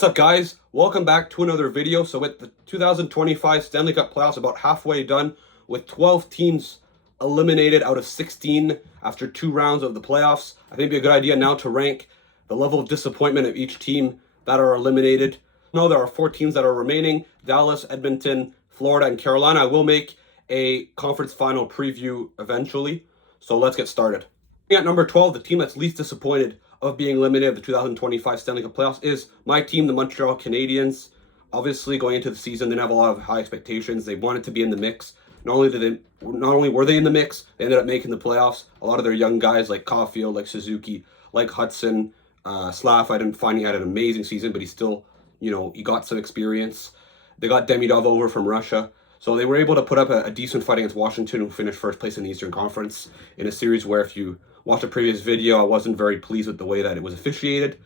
What's up, guys? Welcome back to another video. So with the 2025 Stanley Cup playoffs about halfway done, with 12 teams eliminated out of 16 after 2 rounds of the playoffs, I think it'd be a good idea now to rank the level of disappointment of each team that are eliminated. No, there are 4 teams that are remaining: Dallas, Edmonton, Florida, and Carolina. I will make a conference final preview eventually. So let's get started. At number 12, the team that's least disappointed of being eliminated of the 2025 Stanley Cup playoffs is my team, the Montreal Canadiens. Obviously, going into the season, they didn't have a lot of high expectations. They wanted to be in the mix. Not only were they in the mix, they ended up making the playoffs. A lot of their young guys like Caulfield, like Suzuki, like Hudson, Slav. I didn't find he had an amazing season, but he still, he got some experience. They got Demidov over from Russia. So they were able to put up a decent fight against Washington, who finished first place in the Eastern Conference, in a series where, if you watched a previous video, I wasn't very pleased with the way that it was officiated,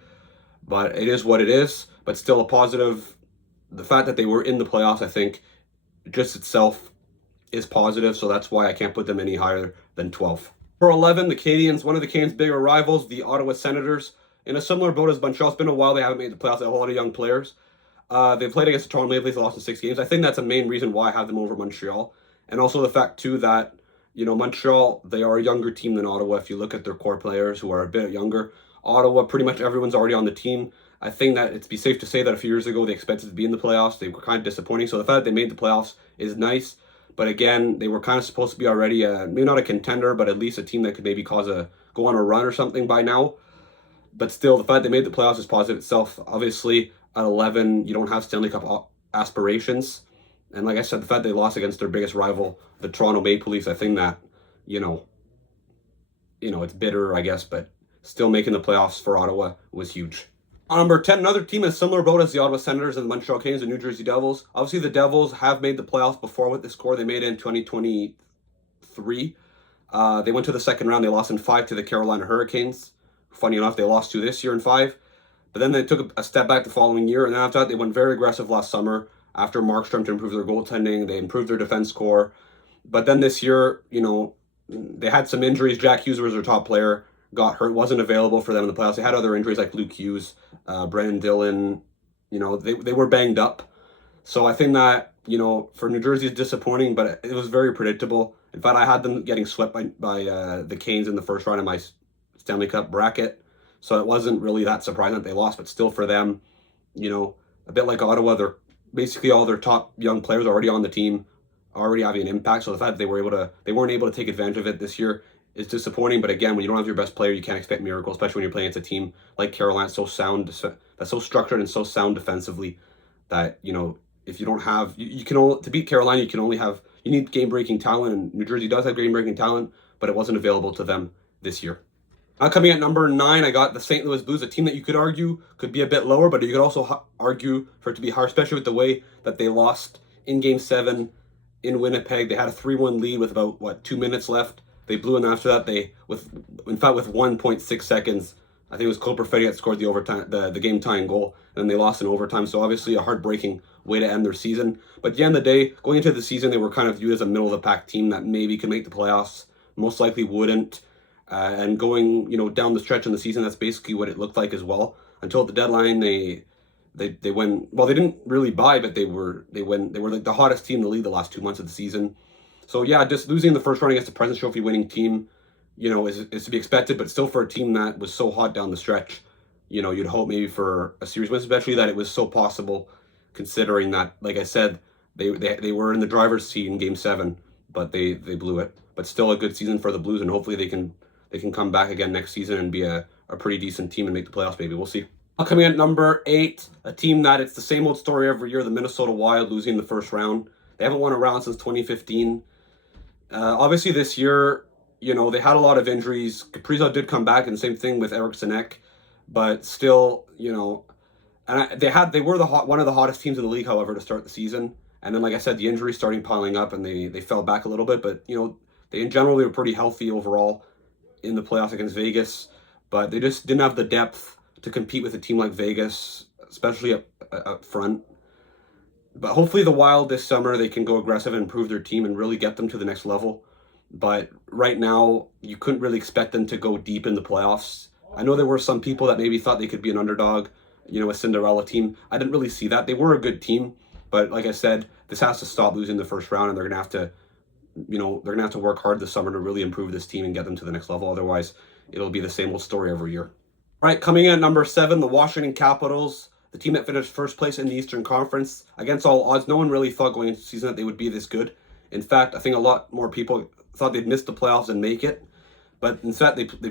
but it is what it is. But still a positive. The fact that they were in the playoffs, I think, just itself is positive, so that's why I can't put them any higher than 12. For 11, the Canadiens, one of the Canadiens' bigger rivals, the Ottawa Senators, in a similar boat as Montreal. It's been a while they haven't made the playoffs. They have a lot of young players. They played against the Toronto Maple Leafs, lost in 6 games. I think that's a main reason why I have them over Montreal. And also the fact, too, that, Montreal, they are a younger team than Ottawa. If you look at their core players who are a bit younger, Ottawa, pretty much everyone's already on the team. I think that it'd be safe to say that a few years ago they expected to be in the playoffs. They were kind of disappointing. So the fact that they made the playoffs is nice. But again, they were kind of supposed to be already, maybe not a contender, but at least a team that could maybe go on a run or something by now. But still, the fact they made the playoffs is positive itself. Obviously, at 11, you don't have Stanley Cup aspirations. And like I said, the fact they lost against their biggest rival, the Toronto Maple Leafs, I think that, it's bitter, I guess, but still making the playoffs for Ottawa was huge. On number 10, another team in a similar boat as the Ottawa Senators and the Montreal Canadiens and New Jersey Devils. Obviously, the Devils have made the playoffs before with this score. They made it in 2023. They went to the second round. They lost in 5 to the Carolina Hurricanes. Funny enough, they lost 2 this year in 5. But then they took a step back the following year, and then after that, they went very aggressive last summer after Markstrom to improve their goaltending. They improved their defense core. But then this year, they had some injuries. Jack Hughes was their top player, got hurt, wasn't available for them in the playoffs. They had other injuries like Luke Hughes, Brendan Dillon. They were banged up. So I think that, for New Jersey, it's disappointing, but it was very predictable. In fact, I had them getting swept by the Canes in the first round of my Stanley Cup bracket. So it wasn't really that surprising that they lost, but still for them, a bit like Ottawa, they're basically all their top young players already on the team, already having an impact. So the fact that they weren't able to take advantage of it this year is disappointing. But again, when you don't have your best player, you can't expect miracles, especially when you're playing against a team like Carolina, so sound, that's so structured and so sound defensively that, if you don't have, you can only, to beat Carolina, you need game-breaking talent, and New Jersey does have game-breaking talent, but it wasn't available to them this year. Coming at number 9, I got the St. Louis Blues, a team that you could argue could be a bit lower, but you could also argue for it to be higher, especially with the way that they lost in Game 7 in Winnipeg. They had a 3-1 lead with about, 2 minutes left. They blew in after that. With 1.6 seconds, I think it was Cole Perfetti that scored the game-tying goal, and then they lost in overtime. So obviously a heartbreaking way to end their season. But at the end of the day, going into the season, they were kind of viewed as a middle-of-the-pack team that maybe could make the playoffs, most likely wouldn't. And going, down the stretch in the season, that's basically what it looked like as well. Until at the deadline, they went. Well, they didn't really buy, but they were like the hottest team in the league the last 2 months of the season. So yeah, just losing the first round against the President's Trophy winning team, is to be expected. But still, for a team that was so hot down the stretch, you'd hope maybe for a series win, especially that it was so possible, considering that, like I said, they were in the driver's seat in Game 7, but they blew it. But still a good season for the Blues, and hopefully they can come back again next season and be a pretty decent team and make the playoffs, maybe. We'll see. Coming at number 8, a team that it's the same old story every year, the Minnesota Wild, losing the first round. They haven't won a round since 2015. Obviously this year, they had a lot of injuries. Kaprizov did come back, and same thing with Eriksson Ek. But still, and they were one of the hottest teams in the league, however, to start the season. And then, like I said, the injuries starting piling up, and they fell back a little bit. But, they in general, they were pretty healthy overall in the playoffs against Vegas, but they just didn't have the depth to compete with a team like Vegas, especially up front. But hopefully the Wild this summer, they can go aggressive and improve their team and really get them to the next level. But right now, you couldn't really expect them to go deep in the playoffs. I know there were some people that maybe thought they could be an underdog, a Cinderella team. I didn't really see that. They were a good team, but like I said, this has to stop losing the first round, and they're gonna have to, they're gonna have to work hard this summer to really improve this team and get them to the next level. Otherwise, it'll be the same old story every year. All right, coming in at number 7, the Washington Capitals, the team that finished first place in the Eastern Conference. Against all odds, no one really thought going into the season that they would be this good. In fact, I think a lot more people thought they'd miss the playoffs and make it. But instead, they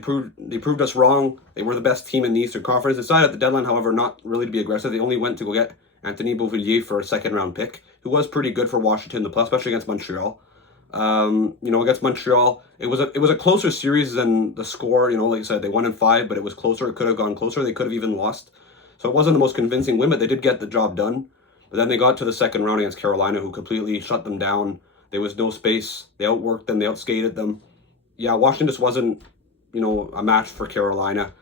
proved us wrong. They were the best team in the Eastern Conference. They decided at the deadline, however, not really to be aggressive. They only went to go get Anthony Beauvillier for a second-round pick, who was pretty good for Washington in the playoffs, especially against Montreal. Against Montreal, it was a closer series than the score. Like I said, they won in 5, but it was closer. It could have gone closer. They could have even lost. So it wasn't the most convincing win, but they did get the job done. But then they got to the second round against Carolina, who completely shut them down. There was no space. They outworked them. They outskated them. Yeah, Washington just wasn't, a match for Carolina.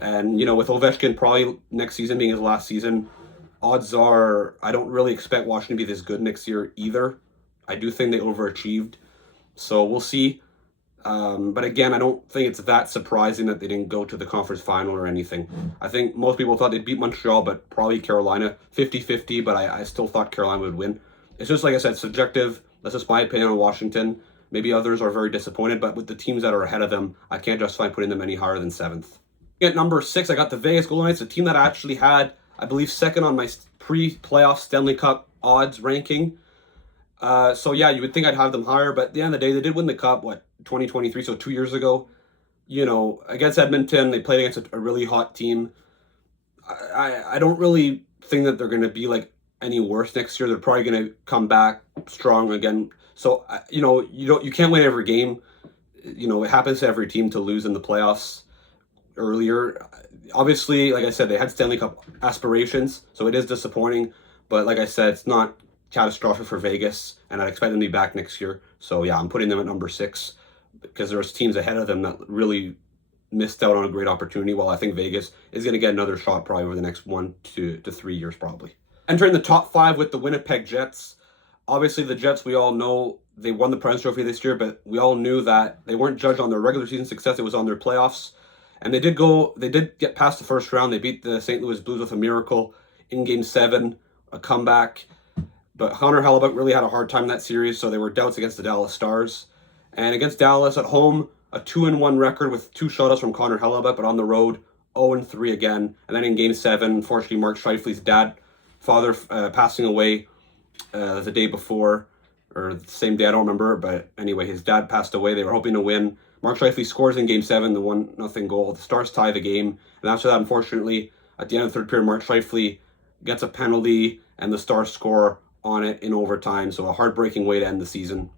And, with Ovechkin probably next season being his last season, odds are I don't really expect Washington to be this good next year either. I do think they overachieved. So we'll see. But again, I don't think it's that surprising that they didn't go to the conference final or anything. I think most people thought they'd beat Montreal, but probably Carolina 50-50, but I still thought Carolina would win. It's just, like I said, subjective. That's just my opinion on Washington. Maybe others are very disappointed, but with the teams that are ahead of them, I can't justify putting them any higher than 7th. At number 6, I got the Vegas Golden Knights, a team that I actually had, I believe, second on my pre-playoff Stanley Cup odds ranking. So yeah, you would think I'd have them higher, but at the end of the day, they did win the Cup, 2023, so 2 years ago. Against Edmonton, they played against a really hot team. I don't really think that they're going to be any worse next year. They're probably going to come back strong again. So, you can't win every game. It happens to every team to lose in the playoffs earlier. Obviously, like I said, they had Stanley Cup aspirations, so it is disappointing. But like I said, it's not catastrophic for Vegas, and I'd expect them to be back next year. So yeah, I'm putting them at number 6 because there's teams ahead of them that really missed out on a great opportunity, while I think Vegas is going to get another shot probably over the next 1 to 3 years probably. Entering the top 5 with the Winnipeg Jets. Obviously, the Jets, we all know they won the President's Trophy this year, but we all knew that they weren't judged on their regular season success. It was on their playoffs. And they did get past the first round. They beat the St. Louis Blues with a miracle in Game 7, a comeback. But Connor Hellebuyck really had a hard time in that series, so there were doubts against the Dallas Stars. And against Dallas at home, a 2-1 record with 2 shutouts from Connor Hellebuyck, but on the road, 0-3 again. And then in Game 7, unfortunately, Mark Scheifele's father passing away the day before, or the same day, I don't remember, but anyway, his dad passed away. They were hoping to win. Mark Scheifele scores in Game 7, the 1-0 goal. The Stars tie the game, and after that, unfortunately, at the end of the third period, Mark Scheifele gets a penalty, and the Stars score on it in overtime, so a heartbreaking way to end the season.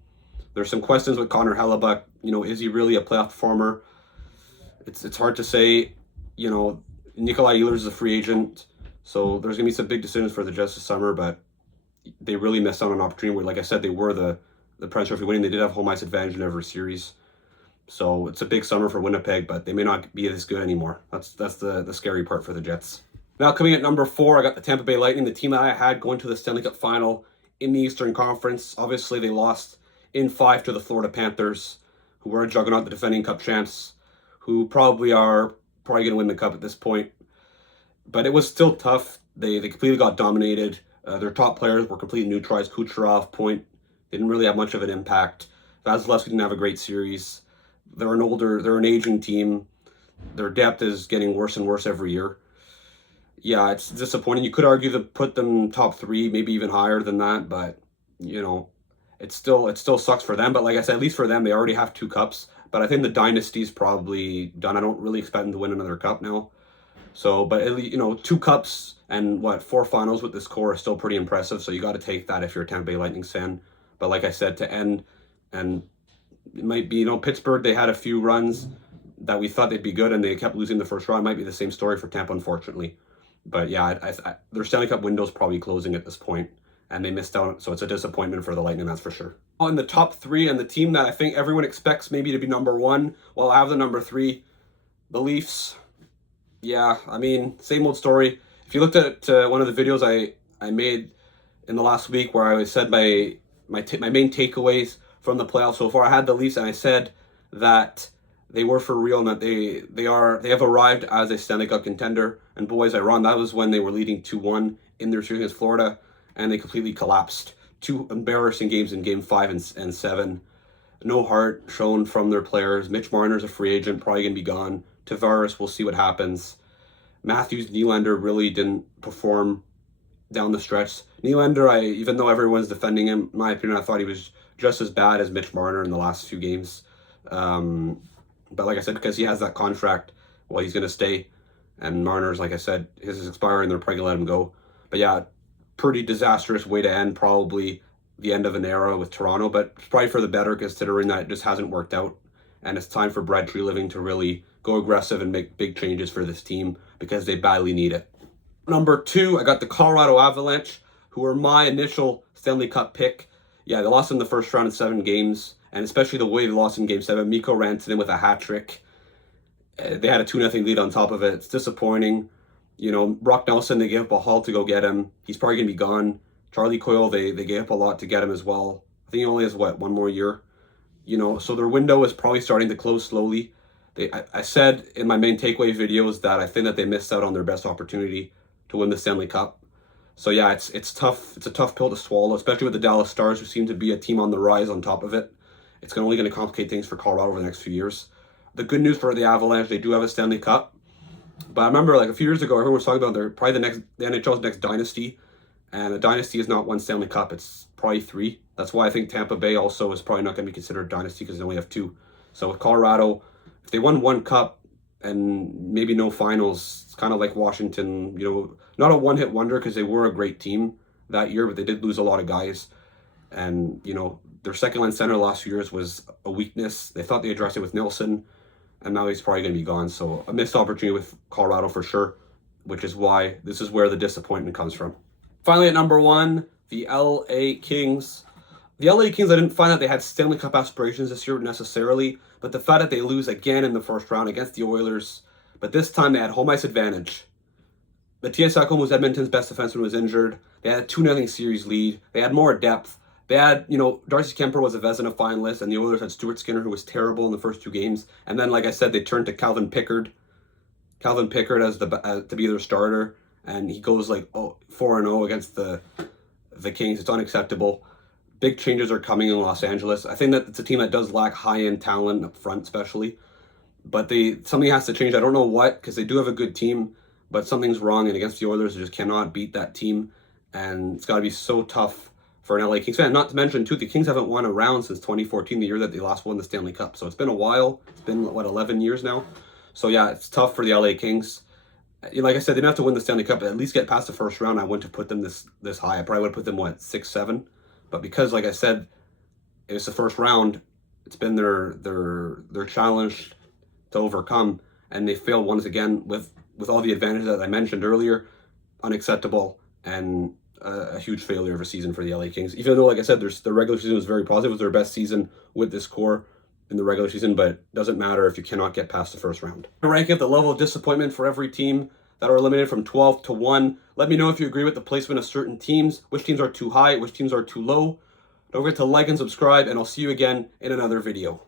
There's some questions with Connor Hellebuyck. Is he really a playoff performer? It's hard to say. Nikolai Ehlers is a free agent, so there's going to be some big decisions for the Jets this summer, but they really missed out on an opportunity where, like I said, they were the President's Trophy winning. They did have home ice advantage in every series. So it's a big summer for Winnipeg, but they may not be this good anymore. That's the scary part for the Jets. Now coming at number 4, I got the Tampa Bay Lightning, the team that I had going to the Stanley Cup final in the Eastern Conference. Obviously, they lost in 5 to the Florida Panthers, who were a juggernaut, the defending Cup champs, who probably are going to win the Cup at this point. But it was still tough. They completely got dominated. Their top players were completely neutralized. Kucherov, Point, didn't really have much of an impact. Vasilevsky didn't have a great series. They're an aging team. Their depth is getting worse and worse every year. Yeah, it's disappointing. You could argue to put them top 3, maybe even higher than that, but it still sucks for them. But like I said, at least for them, they already have 2 cups. But I think the dynasty's probably done. I don't really expect them to win another cup now. So, but at least, 2 cups and 4 finals with this core is still pretty impressive. So you got to take that if you're a Tampa Bay Lightning fan. But like I said, to end, and it might be, Pittsburgh, they had a few runs that we thought they'd be good, and they kept losing the first round. It might be the same story for Tampa, unfortunately. But yeah, their Stanley Cup window's probably closing at this point, and they missed out. So it's a disappointment for the Lightning, that's for sure. In the top 3, and the team that I think everyone expects maybe to be number 1, well, I have the number 3, the Leafs. Yeah, I mean, same old story. If you looked at one of the videos I made in the last week where I said my main takeaways from the playoffs so far, I had the Leafs, and I said that they were for real and that they have arrived as a Stanley Cup contender. And boys, ironic, that was when they were leading 2-1 in their series against Florida, and they completely collapsed. 2 embarrassing games in Game 5 and 7. No heart shown from their players. Mitch Marner's a free agent, probably going to be gone. Tavares, we'll see what happens. Matthews, Nylander really didn't perform down the stretch. Nylander, even though everyone's defending him, in my opinion, I thought he was just as bad as Mitch Marner in the last few games. But like I said, because he has that contract, well, he's going to stay. And Marner's, like I said, his is expiring. They're probably going to let him go. But yeah, pretty disastrous way to end probably the end of an era with Toronto. But it's probably for the better, considering that it just hasn't worked out. And it's time for Brad Treliving to really go aggressive and make big changes for this team because they badly need it. Number 2, I got the Colorado Avalanche, who were my initial Stanley Cup pick. Yeah, they lost in the first round in 7 games. And especially the way they lost in Game 7. Mikko Rantanen with a hat trick. They had a 2-0 lead on top of it. It's disappointing. You know, Brock Nelson, they gave up a haul to go get him. He's probably going to be gone. Charlie Coyle, they gave up a lot to get him as well. I think he only has, 1 more year? You know, so their window is probably starting to close slowly. I said in my main takeaway videos that I think that they missed out on their best opportunity to win the Stanley Cup. So yeah, it's tough. It's a tough pill to swallow, especially with the Dallas Stars, who seem to be a team on the rise on top of it. It's only going to complicate things for Colorado over the next few years. The good news for the Avalanche, they do have a Stanley Cup. But I remember a few years ago, everyone was talking about they're probably the NHL's next dynasty. And a dynasty is not 1 Stanley Cup. It's probably 3. That's why I think Tampa Bay also is probably not going to be considered a dynasty because they only have 2. So with Colorado, if they won 1 cup and maybe no finals, it's kind of like Washington, not a one-hit wonder because they were a great team that year, but they did lose a lot of guys. And, their second-line center the last few years was a weakness. They thought they addressed it with Nelson, and now he's probably going to be gone. So a missed opportunity with Colorado for sure, which is why this is where the disappointment comes from. Finally, at number 1, the LA Kings. The LA Kings, I didn't find that they had Stanley Cup aspirations this year necessarily, but the fact that they lose again in the first round against the Oilers, but this time they had home ice advantage. Matthias Ekholm was Edmonton's best defenseman, was injured. They had a 2-0 series lead. They had more depth. They had, Darcy Kemper was a Vezina finalist, and the Oilers had Stuart Skinner, who was terrible in the first 2 games. And then, like I said, they turned to Calvin Pickard as to be their starter, and he goes 4-0 against the Kings. It's unacceptable. Big changes are coming in Los Angeles. I think that it's a team that does lack high-end talent up front, especially. But something has to change. I don't know what, because they do have a good team, but something's wrong. And against the Oilers, they just cannot beat that team, and it's got to be so tough for an LA Kings fan. Not to mention, too, the Kings haven't won a round since 2014, the year that they last won the Stanley Cup. So it's been a while. It's been, 11 years now? So yeah, it's tough for the LA Kings. Like I said, they didn't have to win the Stanley Cup, but at least get past the first round. I wouldn't have put them this high. I probably would have put them, 6, 7? But because, like I said, it was the first round, it's been their challenge to overcome, and they failed once again with all the advantages that I mentioned earlier. Unacceptable, and a huge failure of a season for the LA Kings. Even though, like I said, the regular season was very positive. It was their best season with this core in the regular season, but it doesn't matter if you cannot get past the first round. Ranking up the level of disappointment for every team that are eliminated from 12 to 1. Let me know if you agree with the placement of certain teams, which teams are too high, which teams are too low. Don't forget to like and subscribe, and I'll see you again in another video.